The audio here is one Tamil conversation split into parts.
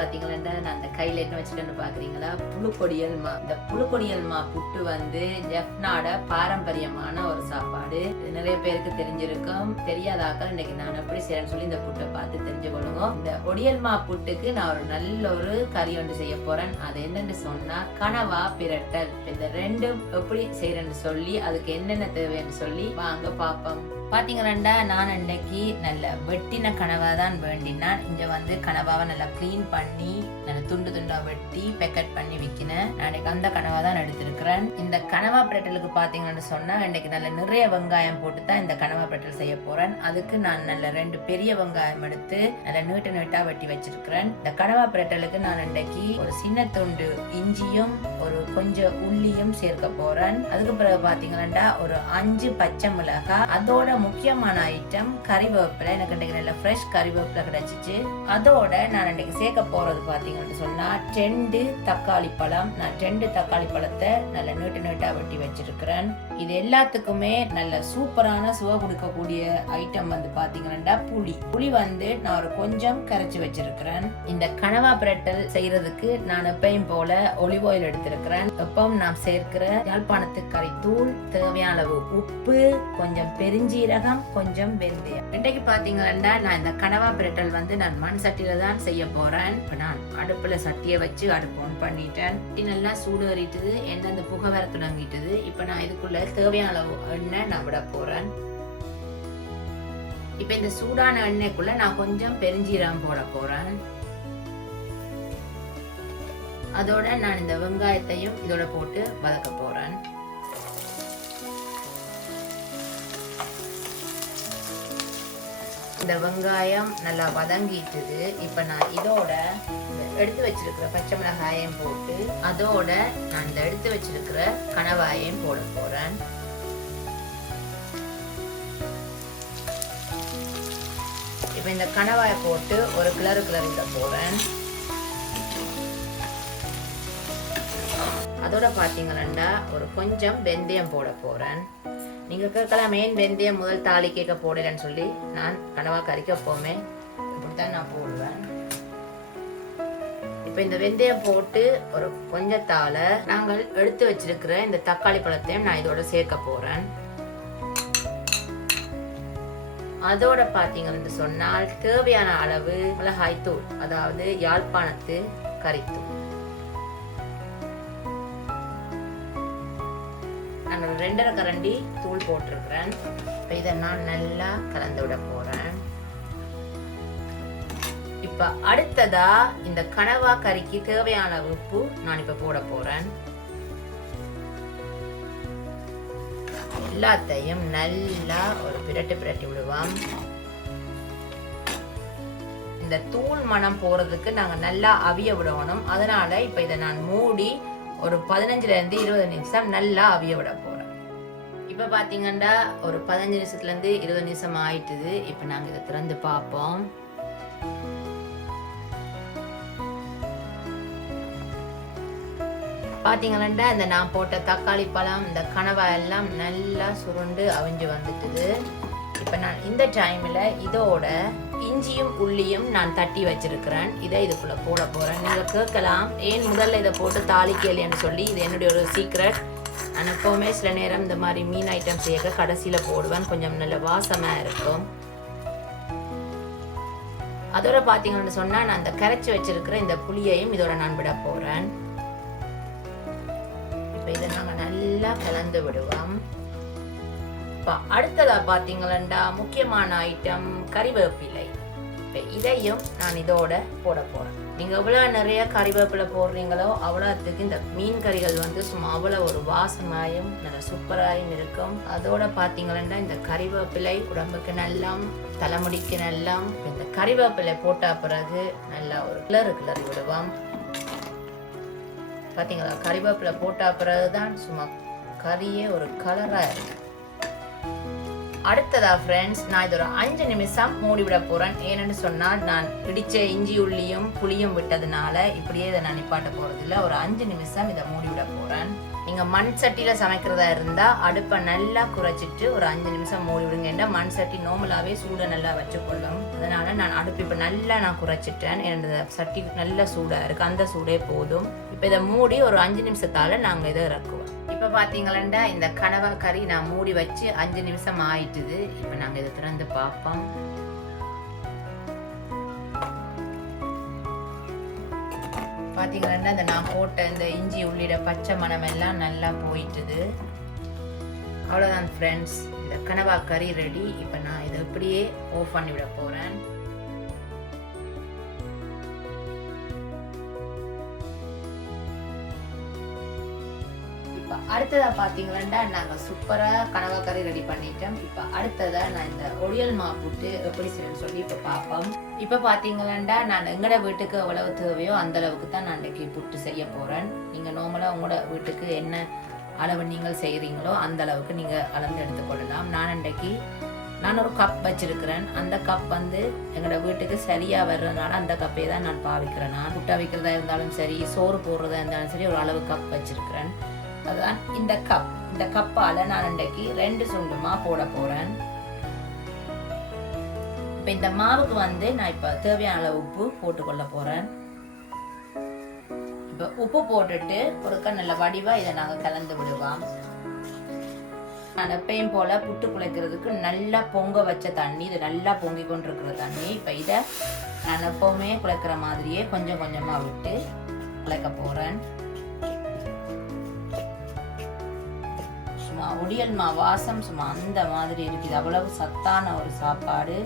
பாத்தீங்களா நான் அந்த கையில என்ன வச்சுட்டு பாக்குறீங்களா புழுக்கொடியல் மா. இந்த புழுக்கொடியல் மா புட்டு வந்து ஜெஃப்னாட பாரம்பரியமான ஒரு சாப்பாடு. இது நிறைய பேருக்கு தெரிஞ்சிருக்கும். தெரியாதாக்கள் இன்னைக்கு நான் எப்படி செய்யறேன்னு சொல்லி இந்த புட்டை பார்த்து தெரிஞ்சுக்கொள்ளுங்க. இந்த ஒடியல் மா புட்டுக்கு நான் ஒரு நல்ல ஒரு கறி ஒன்று செய்ய போறேன். அது என்னன்னு சொன்னா கனவா பிரட்டல். இந்த ரெண்டும் எப்படி செய்யறேன்னு சொல்லி அதுக்கு என்னென்ன தேவைன்னு சொல்லி வாங்க பாப்போம். பாத்தீங்கன்னா நான் அன்னைக்கு நல்ல வெட்டின கனவா தான் வேண்டினான். இங்க வந்து கனவாவை நல்லா கிளீன் பண்ணி நல்ல துண்டு துண்டா வெட்டி பேக்கெட் பண்ணி விற்கினேன். நான் அந்த கனவா தான் எடுத்திருக்கிறேன். இந்த கனவா பிரட்டலுக்கு பாத்தீங்கன்னு சொன்னா இன்னைக்கு நல்ல நிறைய வெங்காயம் போட்டு தான் இந்த கனவா பிரட்டல் செய்ய போறேன். அதுக்கு நான் நல்ல 2 பெரிய வெங்காயம் எடுத்து நல்ல நீட்ட நீட்டா வெட்டி வச்சிருக்கிறேன். இந்த கனவா பிரட்டலுக்கு நான் இன்னைக்கு ஒரு சின்ன துண்டு இஞ்சியும் ஒரு கொஞ்சம் உள்ளியும் சேர்க்க போறேன். அதுக்கு பிறகு பாத்தீங்கன்னா ஒரு 5 பச்சை மிளகாய், அதோட முக்கியமான ஐட்டம் கறிவேப்பிலை. எனக்கு இன்னைக்கு நல்ல ஃப்ரெஷ் கறிவேப்பிலை கிடைச்சிச்சு. அதோட நான் இன்னைக்கு சேர்க்க போறது பாத்தீங்கன்னு சொன்னா 2 தக்காளி பழம். நான் 2 தக்காளி பழத்தை நல்ல நீட்டு நீட்டா வெட்டி வச்சிருக்கிறேன். இது எல்லாத்துக்குமே நல்ல சூப்பரான சுவை கொடுக்கக்கூடிய ஐட்டம் வந்து பாத்தீங்கன்னா புளி வந்து நான் ஒரு கொஞ்சம் கரைச்சி வச்சிருக்கிறேன். இந்த கனவா பிரட்டல் செய்யறதுக்கு நான் எப்பயும் போல ஒலிவ் ஆயில் எடுத்திருக்கிறேன். எப்பவும் நான் சேர்க்கிற யாழ்ப்பாணத்து கறித்தூள், தேவையான அளவு உப்பு, கொஞ்சம் பெருஞ்சீரகம், கொஞ்சம் வெந்தயம். இன்றைக்கு பாத்தீங்கன்னா நான் இந்த கனவா பிரட்டல் வந்து நான் மண் சட்டியில தான் செய்ய போறேன். நான் அடுப்புல சட்டியை வச்சு அடுப்பு ஆன் பண்ணிட்டேன். நல்லா சூடு ஏறிட்டது, எந்தெந்த புகை வர தொடங்கிட்டது. இப்ப நான் இதுக்குள்ள தேவையான அளவு எண்ணெய் நான் விட போறேன். இப்ப இந்த சூடான எண்ணெய்க்குள்ள நான் கொஞ்சம் பெருஞ்சீரகம் போட போறேன். அதோட நான் இந்த வெங்காயத்தையும் இதோட போட்டு வதக்க போறேன். இந்த வெங்காயம் நல்லா வதங்கிட்டுது. இப்ப நான் இதோட எடுத்து வச்சிருக்கிற பச்சை மிளகாயையும் போட்டு அதோட நான் இந்த எடுத்து வச்சிருக்கிற கனவாயையும் போட போறேன். இப்ப இந்த கனவாயை போட்டு ஒரு கிளறிட போறேன். அதோட பாத்தீங்கன்னா ஒரு கொஞ்சம் வெந்தயம் போட போறேன். நீங்க கேட்கலாம் ஏன் வெந்தயம் முதல் தாலி கேட்க போடலன்னு சொல்லி. நான் கனவா கறிக்க போமே இப்படித்தான் நான் போடுவேன். இப்ப இந்த வெந்தயம் போட்டு ஒரு கொஞ்சத்தால நாங்கள் எடுத்து வச்சிருக்கிற இந்த தக்காளி பழத்தையும் நான் இதோட சேர்க்க போறேன். அதோட பாத்தீங்கன்னு சொன்னால் தேவையான அளவு மிளகாய் தூள், அதாவது யாழ்ப்பாணத்து கறித்தூள். நான் ஒரு 2.5 கரண்டி தூள் போட்டிருக்கிறேன். இப்ப இதை நான் நல்லா கலந்து விட போறேன். இப்ப அடுத்ததா இந்த கனவா கறிக்கு தேவையான உப்பு நான் இப்ப போட போறேன். எல்லாத்தையும் நல்லா ஒரு பிரட்டி விடுவோம். இந்த தூள் மனம் போறதுக்கு நாங்க நல்லா அவிய விடணும். அதனால இப்ப இதை நான் மூடி ஒரு 15 இருந்து 20 நிமிஷம் நல்லா அவிய விட போறேன். இப்ப பாத்தீங்கன்னா ஒரு 15 நிமிஷத்துல இருந்து 20 நிமிஷம் ஆயிட்டுது. இப்ப நாங்க இதை திறந்து பார்ப்போம். பாத்தீங்கன்னா இந்த நான் போட்ட தக்காளி பழம், இந்த கனவா எல்லாம் நல்லா சுருண்டு அவிஞ்சு வந்துட்டுது. இப்ப நான் இந்த டைம்ல இதோட இஞ்சியும் உள்ளியும் நான் தட்டி வச்சிருக்கிறேன். இதை இதுக்குள்ள போட போறேன். நீங்க கேட்கலாம் ஏன் முதல்ல இதை போட்டு தாளிக்கலைன்னு சொல்லி. இது என்னுடைய ஒரு சீக்ரெட். நான் எப்பவுமே சில நேரம் இந்த மாதிரி மீன் ஐட்டம் செய்ய கடைசியில போடுவேன். கொஞ்சம் நல்ல வாசமா இருக்கும். அதோட பாத்தீங்கன்னு சொன்னா நான் அந்த கரைச்சி வச்சிருக்கிற இந்த புளியையும் இதோட நான் விட போறேன். இப்ப இதை நாங்க நல்லா கலந்து விடுவோம். அடுத்ததா பாத்தீங்கன்னா முக்கியமான ஐட்டம் கறிவேப்பிலை. இதையும் நான் இதோட போட போறேன். நீங்க எவ்வளவு நிறைய கறிவேப்பிலை போடுறீங்களோ அவ்வளவுக்கு இந்த மீன் கறிகள் வந்து சும்மா அவ்வளவு ஒரு வாசமாயும் நல்ல சூப்பராயும் இருக்கும். அதோட பாத்தீங்கன்னா இந்த கறிவேப்பிலை உடம்புக்கு நல்லா, தலைமுடிக்கு நல்லா. இந்த கறிவேப்பிலை போட்ட பிறகு நல்லா ஒரு கிளறி விடுவோம். பாத்தீங்களா, கறிவேப்பிலை போட்ட பிறகுதான் சும்மா கறியே ஒரு கலரா இருக்கு. அடுத்ததா ஃப்ரெண்ட்ஸ் நான் இது ஒரு 5 நிமிஷம் மூடி விட போறேன். ஏன்னு சொன்னால் நான் இடிச்ச இஞ்சி உள்ளியும் புளியும் விட்டதுனால இப்படியே இதை நான் நிப்பாட்ட போறது இல்லை. ஒரு 5 நிமிஷம் இதை மூடி விட போறேன். நீங்கள் மண் சட்டியில் சமைக்கிறதா இருந்தால் அடுப்பை நல்லா குறைச்சிட்டு ஒரு 5 நிமிஷம் மூடி விடுங்க. ஏன்னா மண் சட்டி நார்மலாகவே சூடை நல்லா வச்சுக்கொள்ளும். அதனால் நான் அடுப்பு இப்போ நல்லா குறைச்சிட்டேன். என்னோட சட்டி நல்லா சூடாக இருக்குது, அந்த சூடே போதும். இப்போ இதை மூடி ஒரு 5 நிமிஷத்தால் நாங்கள் இதை இறக்குவோம். இப்போ பார்த்தீங்களா இந்த கனவா கறி நான் மூடி வச்சு 5 நிமிஷம் ஆயிட்டுது. இப்போ நாங்கள் இதை திறந்து பார்ப்போம். பார்த்தீங்கன்னா இந்த நான் போட்ட இந்த இஞ்சி உள்ளிட பச்சை மணம் எல்லாம் நல்லா போயிட்டுது. அவ்வளோதான் ஃப்ரெண்ட்ஸ், இந்த கனவா கறி ரெடி. இப்போ நான் இதை இப்படியே ஆஃப் பண்ணி விட போகிறேன். இப்போ அடுத்ததாக பார்த்தீங்கன்னா நாங்கள் சூப்பராக கனவா கறி ரெடி பண்ணிட்டோம். இப்போ அடுத்ததாக நான் இந்த ஒடியல் மா புட்டு எப்படி செய்யணும்னு சொல்லி இப்போ பார்ப்போம். இப்போ பார்த்தீங்கன்னா நான் எங்களோட வீட்டுக்கு எவ்வளவு தேவையோ அந்த அளவுக்கு தான் நான் இன்றைக்கி புட்டு செய்ய போகிறேன். நீங்கள் நார்மலாக உங்களோட வீட்டுக்கு என்ன அளவு நீங்கள் செய்கிறீங்களோ அந்த அளவுக்கு நீங்கள் அளந்து எடுத்துக்கொள்ளலாம். நான் ஒரு கப் வச்சிருக்கிறேன். அந்த கப் வந்து எங்களோட வீட்டுக்கு சரியாக வர்றதுனால அந்த கப்பே தான் நான் பாவிக்கிறேன். நான் புட்டா வைக்கிறதா இருந்தாலும் சரி, சோறு போடுறதா இருந்தாலும் சரி, ஒரு அளவு கப் வச்சிருக்கிறேன். அதுதான் இந்த கப். இந்த கப்பால நான் இன்றைக்கு 2 சுண்டுமா போட போறேன். இப்ப இந்த மாவுக்கு வந்து நான் இப்ப தேவையான அளவு உப்பு போட்டுக்கொள்ள போறேன். இப்ப உப்பு போட்டுட்டு ஒருக்க நல்ல வடிவா இதை நாங்க கலந்து விடுவோம். நான் எப்பயும் போல புட்டு குழைக்கிறதுக்கு நல்லா பொங்க வச்ச தண்ணி, இது நல்லா பொங்கி கொண்டிருக்கிற தண்ணி. இப்ப இதை நான் எப்பவுமே குழைக்கிற மாதிரியே கொஞ்சம் கொஞ்சமா விட்டு குழைக்க போறேன். ஒடியல் மா வாசம் சும்மா அந்த மாதிரி இருக்குது. அவ்வளவு சத்தான ஒரு சாப்பாடு.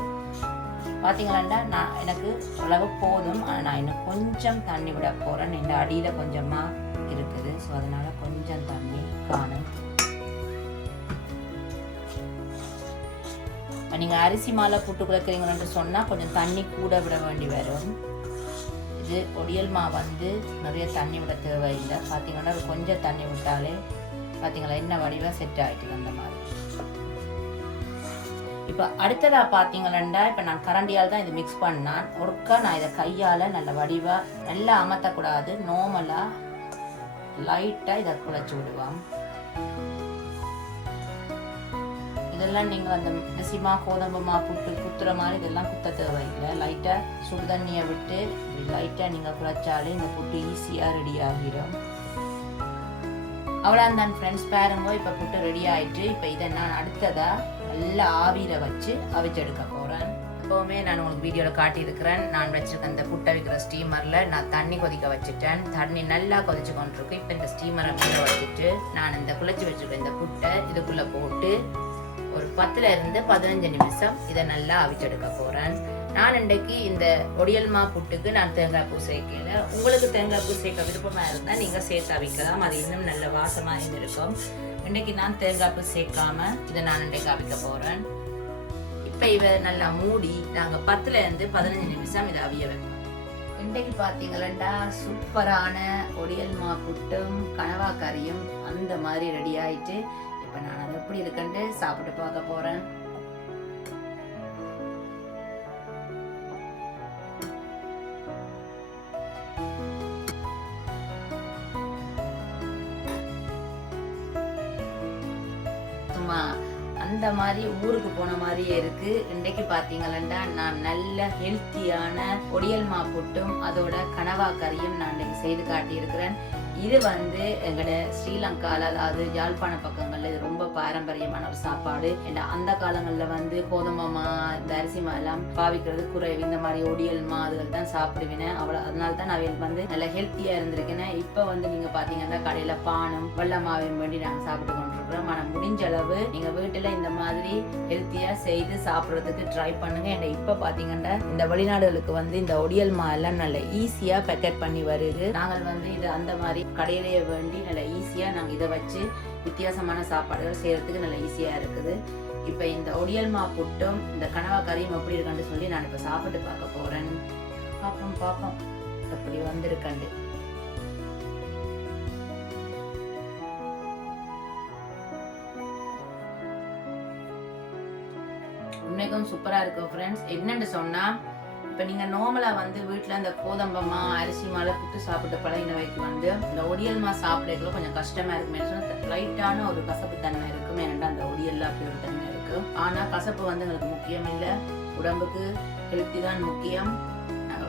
பார்த்தீங்களா நான் எனக்கு அவ்வளவு போதும். ஆனால் நான் இன்னும் கொஞ்சம் தண்ணி விட போகிறேன். இந்த அடியில் கொஞ்சமாக இருக்குது. ஸோ அதனால கொஞ்சம் தண்ணி காணும். நீங்கள் அரிசி மாலை புட்டு குழைக்கிறீங்கன்னு சொன்னால் கொஞ்சம் தண்ணி கூட விட வேண்டி வரும். இது ஒடியல் மா வந்து நிறைய தண்ணி விட தேவையில்லை. பார்த்தீங்கன்னா கொஞ்சம் தண்ணி விட்டாலே பார்த்தீங்களா என்ன வடிவாக செட் ஆகிட்டு அந்த மாதிரி. இப்போ அடுத்ததாக பார்த்தீங்களா இப்போ நான் கரண்டியால் தான் இது மிக்ஸ் பண்ணான். ஒருக்கா நான் இதை கையால் நல்ல வடிவாக நல்லா அமர்த்தக்கூடாது, நார்மலாக லைட்டாக இதை குழைச்சி விடுவோம். இதெல்லாம் நீங்கள் அந்த அரிசிமா கோதம்புமா புட்டு குத்துற மாதிரி இதெல்லாம் குத்த தேவையில்லை. லைட்டாக சுடு தண்ணியை விட்டு லைட்டாக நீங்கள் குழைச்சாலே இந்த புட்டு ஈஸியாக ரெடி ஆகிடும். அவ்வளோதான் ஃப்ரெண்ட்ஸ், பாருங்க இப்போ புட்டு ரெடி ஆயிட்டு. இப்போ இதை நான் அடுத்ததாக நல்லா ஆவியில் வச்சு அவிச்செடுக்க போகிறேன். எப்போவுமே நான் உங்களுக்கு வீடியோவில் காட்டியிருக்கிறேன். நான் வச்சுருக்கேன் இந்த புட்டை வைக்கிற ஸ்டீமரில் நான் தண்ணி கொதிக்க வச்சுட்டேன். தண்ணி நல்லா கொதிச்சு கொண்டிருக்கு. இப்போ இந்த ஸ்டீமரை மேலே வச்சுட்டு நான் இந்த குழச்சி வச்சுருக்கேன் இந்த புட்டை இதுக்குள்ளே போட்டு ஒரு 10 இருந்து 15 நிமிஷம் இதை நல்லா அவிச்செடுக்க போகிறேன். நான் இன்றைக்கு இந்த ஒடியல் மா புட்டுக்கு நான் தேங்காய் பூ சேர்க்கல. உங்களுக்கு தேங்காய் பூ சேர்க்க விருப்பமாக இருந்தால் நீங்கள் சேர்த்து அவிக்கலாம். அது இன்னும் நல்ல வாசமாக இருக்கும். இன்றைக்கு நான் தேங்காய் பூ சேர்க்காம இதை நான் இன்றைக்கு அவிக்க போகிறேன். இப்போ இதை நல்லா மூடி நாங்கள் 10 இருந்து 15 நிமிஷம் இதை அவிய வைப்போம். இன்றைக்கு பார்த்தீங்களா சூப்பரான ஒடியல் மா புட்டும் கனவா கறியும் அந்த மாதிரி ரெடி ஆயிட்டு. இப்போ நான் அதை எப்படி இருக்குன்ட்டு சாப்பிட்டு பார்க்க போகிறேன். அந்த மாதிரி ஊருக்கு போன மாதிரியே இருக்கு. இன்றைக்கு பார்த்தீங்களா நான் நல்ல ஹெல்த்தியான ஒடியல் மா புட்டும் அதோட கனவா கறியும் நான் இன்றைக்கு செய்து காட்டியிருக்கிறேன். இது வந்து எங்களோட ஸ்ரீலங்காவில், அதாவது யாழ்ப்பாண பக்கங்கள்ல இது ரொம்ப பாரம்பரியமான ஒரு சாப்பாடு. அந்த காலங்களில் வந்து கோதுமைமா இந்த அரிசி மா எல்லாம் பாவிக்கிறது குறைவு. இந்த மாதிரி ஒடியல் மா அதுகள் தான் சாப்பிடுவேன். அதனால தான் நான் வந்து நல்ல ஹெல்த்தியா இருந்திருக்கேன். இப்போ வந்து நீங்க பாத்தீங்கன்னா கடையில பானம் வெள்ளமாவையும் வேண்டி நாங்கள் சாப்பிட்டு கொண்டிருக்கிறோம். ஆனால் முடிஞ்ச அளவு நீங்க வீட்டுல இந்த மாதிரி ஹெல்த்தியா செய்து சாப்பிட்றதுக்கு ட்ரை பண்ணுங்க. இப்போ பாத்தீங்கன்னா இந்த வெளிநாடுகளுக்கு வந்து இந்த ஒடியல் மா எல்லாம் நல்ல ஈஸியா பேக்கெட் பண்ணி வருது. நாங்கள் வந்து இது அந்த மாதிரி கடையிலேயே வேண்டி நல்ல ஈஸியா நாங்க இதை வச்சு வித்தியாசமான சாப்பாடுகள் செய்யறதுக்கு நல்ல ஈஸியா இருக்குது. இப்ப இந்த ஒடியல் மா புட்டும் இந்த கனவா கறியும் எப்படி இருக்குன்னு சொல்லி நான் இப்ப சாப்பிட்டு பார்க்க போறேன். பாப்போம் எப்படி வந்திருக்கண்டு. உண்மைக்கும் சூப்பரா இருக்கும் ஃப்ரெண்ட்ஸ். என்னன்னு சொன்னா இப்ப நீங்க நார்மலா வந்து வீட்டுல இந்த கோதம்பமா அரிசி மாலை புட்டு சாப்பிட்டு பழகினவைக்கு வந்து இந்த ஒடியல்மா சாப்பிடக்குள்ள கொஞ்சம் கஷ்டமா இருக்கும். லைட்டான ஒரு கசப்பு தன்மை இருக்கும். ஏன்னா அந்த ஒடியல்ல அப்படி ஒரு தன்மை இருக்கு. ஆனா கசப்பு வந்து எங்களுக்கு முக்கியம் இல்லை. உடம்புக்கு ஹெல்த்தி தான் முக்கியம்.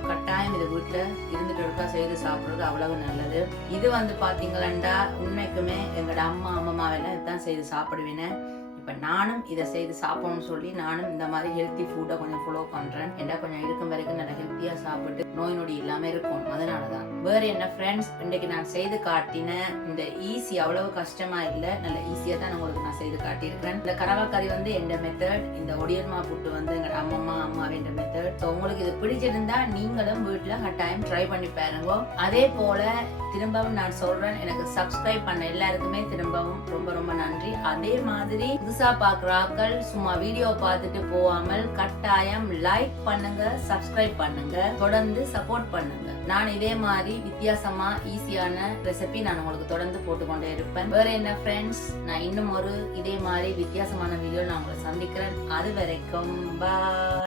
கட்டாயம் இதை வீட்டுல இருந்துட்டு இருக்கா செய்து சாப்பிடுறது அவ்வளவு நல்லது. இது வந்து பாத்தீங்களா உண்மைக்குமே எங்களோட அம்மாவெல்லாம் இதுதான் செய்து சாப்பிடுவேன். இப்ப நானும் இதை செய்து சாப்பிடணும்னு சொல்லி நானும் இந்த மாதிரி ஹெல்த்தி ஃபுட்டை கொஞ்சம் ஃபாலோ பண்றேன். ஏன்னா கொஞ்சம் இருக்கும் வரைக்கும் நல்லா ஹெல்த்தியா சாப்பிட்டு நோய் நொடி இல்லாம இருக்கும். அதனாலதான் வேற என்ன ஃப்ரெண்ட்ஸ், இன்றைக்கு நான் செய்து காட்டின இந்த ஈஸி அவ்வளவு கஷ்டமா இல்லை, நல்ல ஈஸியா தான் உங்களுக்கு நான் செய்து காட்டியிருக்கிறேன். இந்த கறவைக்கறி வந்து எந்த மெத்தட், இந்த ஒடியல்மா புட்டு வந்து எங்க அம்மாவின் மெத்தட். ஸோ உங்களுக்கு இது பிடிச்சிருந்தா நீங்களும் வீட்டுல கட்டாயம் ட்ரை பண்ணி பாருங்க. அதே போல திரும்பவும் நான் சொல்றேன், எனக்கு சப்ஸ்கிரைப் பண்ண எல்லாருக்குமே திரும்பவும் ரொம்ப ரொம்ப நன்றி. அதே மாதிரி புதுசா பாக்குறாக்கள் சும்மா வீடியோ பார்த்துட்டு போகாமல் கட்டாயம் லைக் பண்ணுங்க, சப்ஸ்கிரைப் பண்ணுங்க, தொடர்ந்து சப்போர்ட் பண்ணுங்க. நான் இதே மாதிரி வித்தியாசமா ஈஸியான ரெசிபி நான் உங்களுக்கு தொடர்ந்து போட்டுக்கொண்டே இருப்பேன். வேற என்ன ஃப்ரெண்ட்ஸ், நான் இன்னும் ஒரு இதே மாதிரி வித்தியாசமான வீடியோ நான் உங்களை சந்திக்கிறேன். அது வரைக்கும் பாய்.